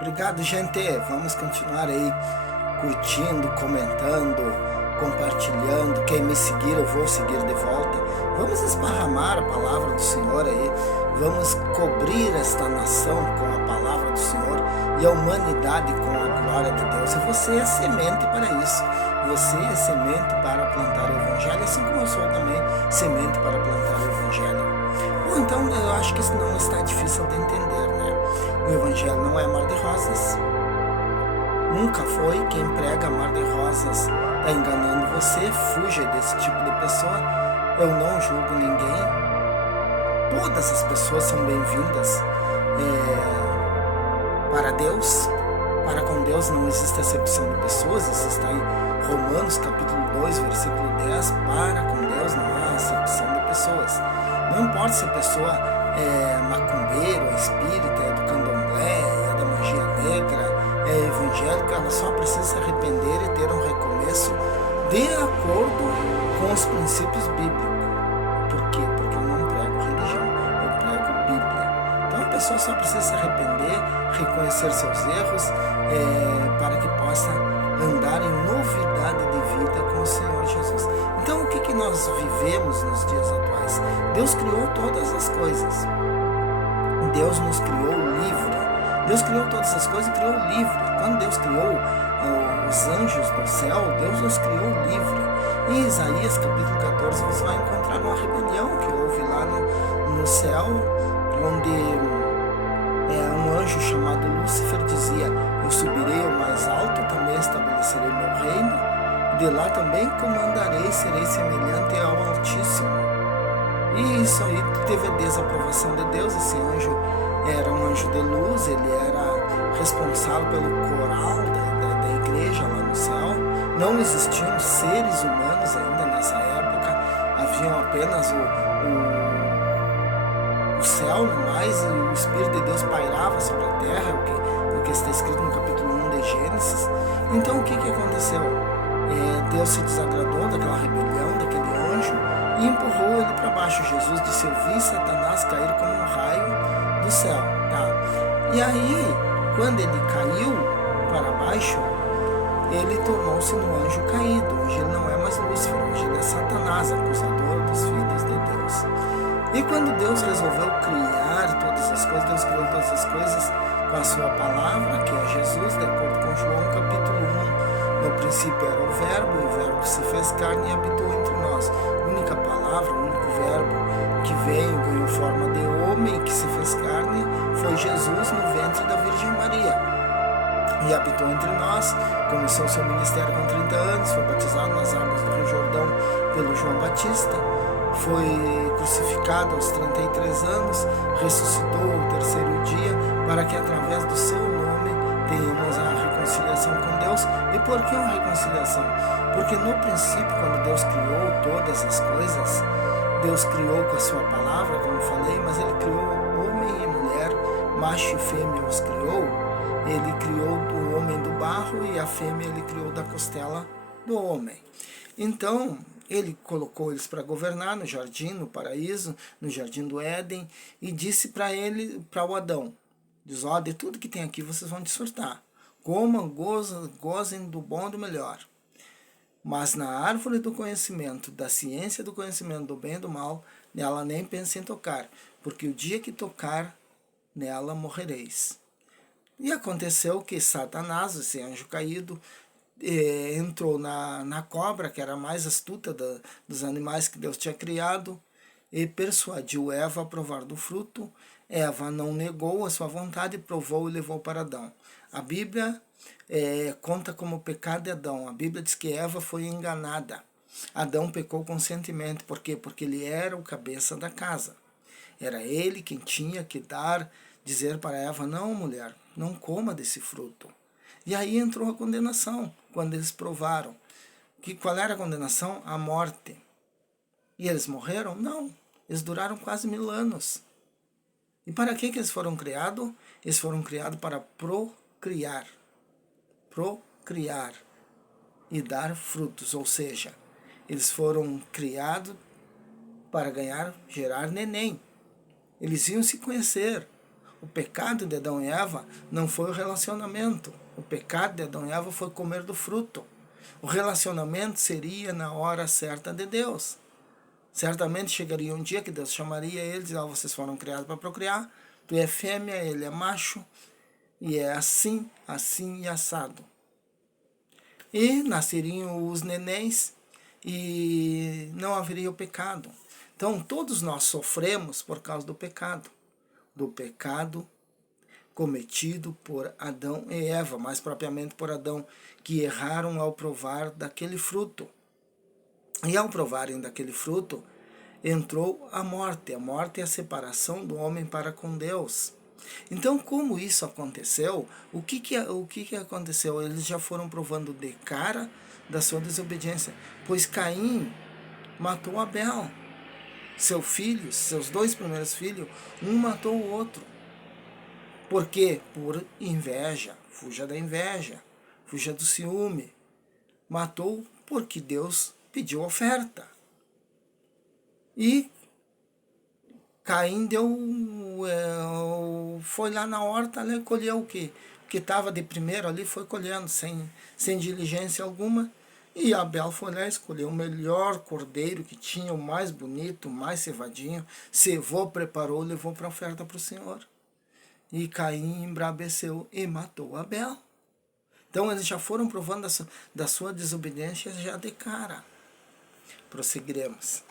Obrigado, gente. Vamos continuar aí curtindo, comentando, compartilhando. Quem me seguir, eu vou seguir de volta. Vamos esparramar a palavra do Senhor aí. Vamos cobrir esta nação com a palavra do Senhor e a humanidade com a glória de Deus. E você é semente para isso. Você é semente para plantar o Evangelho, assim como eu sou também semente para plantar o Evangelho. Bom, então eu acho que isso não está difícil de entender, né? O Evangelho não é mar de rosas. Nunca foi. Quem prega mar de rosas está enganando você. Fuja desse tipo de pessoa. Eu não julgo ninguém. Todas as pessoas são bem-vindas para Deus. Para com Deus não existe acepção de pessoas. Isso está em Romanos capítulo 2, versículo 10. Para com Deus não há acepção de pessoas. Não importa se a pessoa é macumbeiro, é espírita, é do candomblé, é da magia negra, é evangélica, ela só precisa se arrepender e ter um recomeço de acordo com os princípios bíblicos. Por quê? Porque eu não prego religião, eu prego Bíblia. Então a pessoa só precisa se arrepender, reconhecer seus erros, para que possa andar em novidade de vida com o Senhor Jesus. Então o que nós vivemos nos dias atuais? Deus criou todas as coisas. Deus nos criou livre. Deus criou todas as coisas e criou livre. Quando Deus criou os anjos do céu, Deus nos criou livre. Em Isaías capítulo 14 você vai encontrar uma rebelião que houve lá no céu, onde um anjo chamado Lúcifer dizia: eu subirei ao mais alto, também estabelecerei meu reino, de lá também comandarei, serei semelhante ao Altíssimo. E isso aí teve a desaprovação de Deus. Esse anjo era um anjo de luz, ele era responsável pelo coral da igreja lá no céu. Não existiam seres humanos ainda nessa época, haviam apenas o céu no mais, e o Espírito de Deus pairava sobre a terra, o que está escrito no capítulo 1 de Gênesis. Então o que aconteceu? Deus se desagradou daquela rebelião, daquele anjo, e empurrou ele para baixo. Jesus disse: eu vi Satanás cair como um raio do céu. Tá? E aí, quando ele caiu para baixo, ele tornou-se um anjo caído. Hoje ele não é mais Lúcifer, hoje ele é Satanás, acusador dos filhos de Deus. E quando Deus resolveu criar todas as coisas, Deus criou todas as coisas com a sua palavra, que é Jesus, de acordo com João capítulo 1. No princípio era o Verbo, e o Verbo se fez carne e habitou entre nós. A única palavra, o único Verbo que veio, ganhou forma de homem e que se fez carne, foi Jesus no ventre da Virgem Maria. E habitou entre nós, começou seu ministério com 30 anos, foi batizado nas águas do Rio Jordão pelo João Batista, foi crucificado aos 33 anos, ressuscitou ao terceiro dia, para que através do seu nome tenhamos a reconciliação com Deus. E por que uma reconciliação? Porque no princípio, quando Deus criou todas as coisas, Deus criou com a sua palavra, como eu falei, mas ele criou homem e mulher, macho e fêmea os criou. Ele criou do homem do barro e a fêmea ele criou da costela do homem. Então, ele colocou eles para governar no jardim, no paraíso, no jardim do Éden, e disse para o Adão, diz: ó, de tudo que tem aqui vocês vão desfrutar. Comam, gozem do bom e do melhor. Mas na árvore do conhecimento, da ciência do conhecimento do bem e do mal, nela nem pensem em tocar, porque o dia que tocar, nela morrereis. E aconteceu que Satanás, esse anjo caído, entrou na cobra, que era a mais astuta dos animais que Deus tinha criado, e persuadiu Eva a provar do fruto. Eva não negou a sua vontade, provou e levou para Adão. A Bíblia conta como o pecado de Adão. A Bíblia diz que Eva foi enganada. Adão pecou conscientemente. Por quê? Porque ele era o cabeça da casa. Era ele quem tinha que dizer para Eva: não, mulher, não coma desse fruto. E aí entrou a condenação, quando eles provaram. Qual era a condenação? A morte. E eles morreram? Não. Eles duraram quase 1000 anos. E para que eles foram criados? Eles foram criados para procriar. Procriar. E dar frutos. Ou seja, eles foram criados para gerar neném. Eles iam se conhecer. O pecado de Adão e Eva não foi o relacionamento. O pecado de Adão e Eva foi comer do fruto. O relacionamento seria na hora certa de Deus. Certamente chegaria um dia que Deus chamaria eles, vocês foram criados para procriar, tu é fêmea, ele é macho, e é assim, assim e assado. E nasceriam os nenéns e não haveria o pecado. Então todos nós sofremos por causa do pecado cometido por Adão e Eva, mais propriamente por Adão, que erraram ao provar daquele fruto. E ao provarem daquele fruto, entrou a morte é a separação do homem para com Deus. Então, como isso aconteceu, o que aconteceu? Eles já foram provando de cara da sua desobediência, pois Caim matou Abel, seu filho, seus dois primeiros filhos, um matou o outro. Por quê? Por inveja. Fuja da inveja, fuja do ciúme. Matou porque Deus pediu oferta. E Caim foi lá na horta, né, colheu o que estava de primeiro ali, foi colhendo sem diligência alguma. E Abel foi lá, escolheu o melhor cordeiro que tinha, o mais bonito, o mais cevadinho, cevou, preparou, levou para a oferta para o Senhor. E Caim embrabeceu e matou Abel. Então eles já foram provando da sua desobediência já de cara. Prosseguiremos.